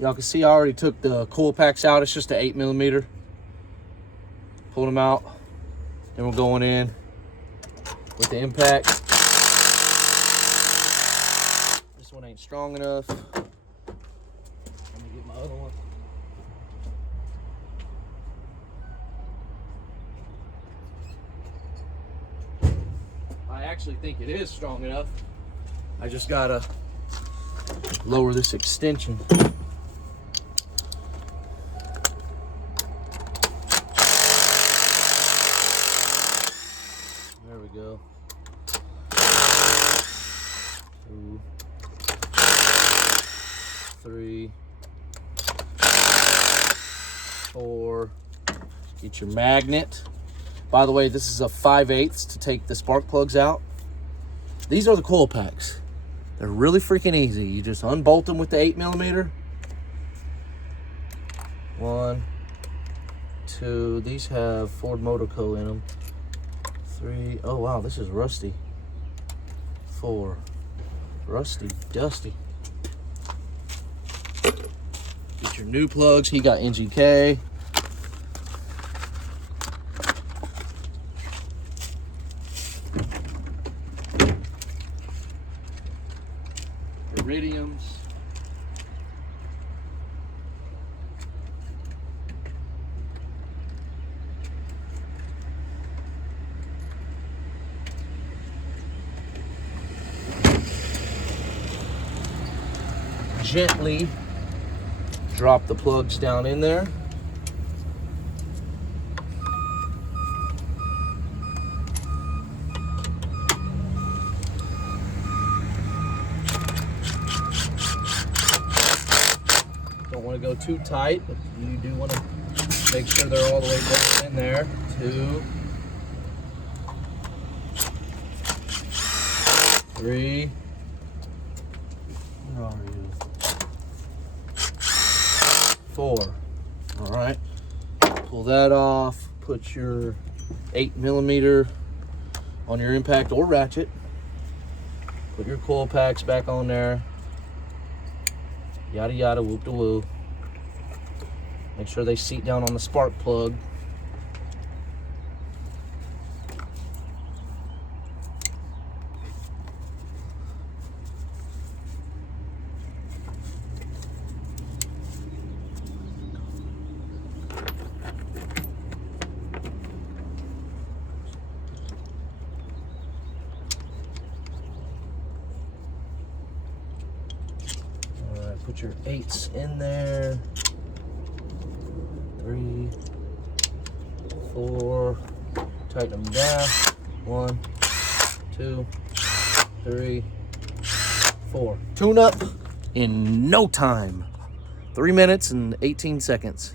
Y'all can see I already took the coil packs out. It's just an 8mm. Pulled them out. Then we're going in with the impact. This one ain't strong enough. Let me get my other one. I actually think it is strong enough. I just gotta lower this extension. There we go. 2, 3, 4. Get your magnet. By the way, this is a 5/8 to take the spark plugs out. These are the coil packs. They're really freaking easy. You just unbolt them with the 8mm. 1, 2. These have Ford Motorco in them. 3. Oh wow, this is rusty. 4. Rusty, dusty. Get your new plugs. He got NGK. Iridiums. Gently drop the plugs down in there. Don't want to go too tight, but you do want to make sure they're all the way down in there. 2, 3. Where are you? 4. All right. Pull that off. Put your 8mm on your impact or ratchet. Put your coil packs back on there. Yada yada, whoop de woo. Make sure they seat down on the spark plug. Put your 8s in there. 3, 4. Tighten them down. 1, 2, 3, 4. Tune up in no time. 3 minutes and 18 seconds.